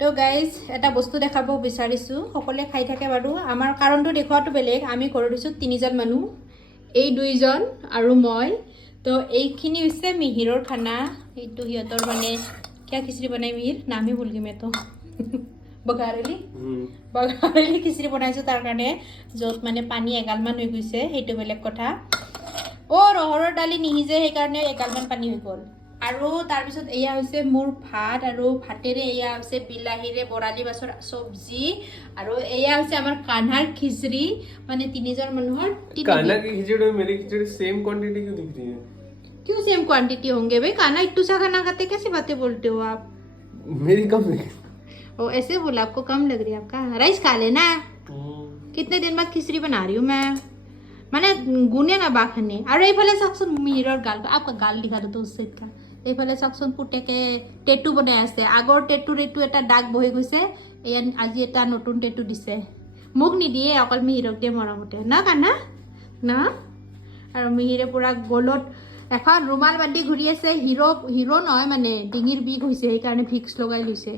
তো গাইজ এটা বস্তু দেখাব বিচাৰিছোঁ সকলোৱে খাই থাকে বাৰু আমাৰ কাৰণটো দেখুৱাটো বেলেগ আমি ঘৰত দিছোঁ 3জন মানুহ এই 2জন আৰু মই তো এইখিনি হৈছে মিহিৰৰ খানা এইটো সিহঁতৰ মানে কিয় খিচৰি বনাই মিহিৰ নামে ভুল গৈ মই তো বঘাৰেলি খিচৰি বনাইছোঁ তাৰ কাৰণে য'ত মানে পানী এগালমান হৈ গৈছে সেইটো বেলেগ কথা ৰহৰৰ দালি নিসিজে সেইকাৰণে এগালমান পানী হৈ গ'ল আৰু তাৰপিছত এয়া হৈছে মোৰ ভাত আৰু ভাতেৰে এয়া হৈছে বিলাহীৰে বৰালি মাছৰ চব্জি আৰু এয়া হৈছে আমাৰ কানহাৰ খিচৰি মানে 3জন মানুহৰ कान्हा की खिचड़ी और मेरी खिचड़ी सेम क्वांटिटी क्यों दिख रही है? क्यों सेम क्वांटिटी होंगे भाई कान्हा इट्टू सा खाना खाते कैसे बातें बोलते हो आप मेरी कम है ओ ऐसे बोला आपको कम लग रही है आपका राइस खा लेना कितने दिन बाद खिचड़ी बना रही हूँ मैं মানে গুনে না বাখানে আৰু এইফালে চাওকচোন মিহিৰৰ গাল आपका গাল দিখা দো উচিত কা এইফালে চাওকচোন পুতেকে টেটু বনাই আছে আগৰ টেটুৰ এইটো এটা দাগ বহি গৈছে এয়া আজি এটা নতুন টেটু দিছে মোক নিদিয়ে অকল মিহিৰক দিয়ে মৰমতে না কানা না আৰু মিহিৰে পুৰা গলত এখন ৰুমাল বান্ধি ঘূৰি আছে হিৰো নহয় মানে ডিঙিৰ বিষ হৈছে সেইকাৰণে ভিক্স লগাই লৈছে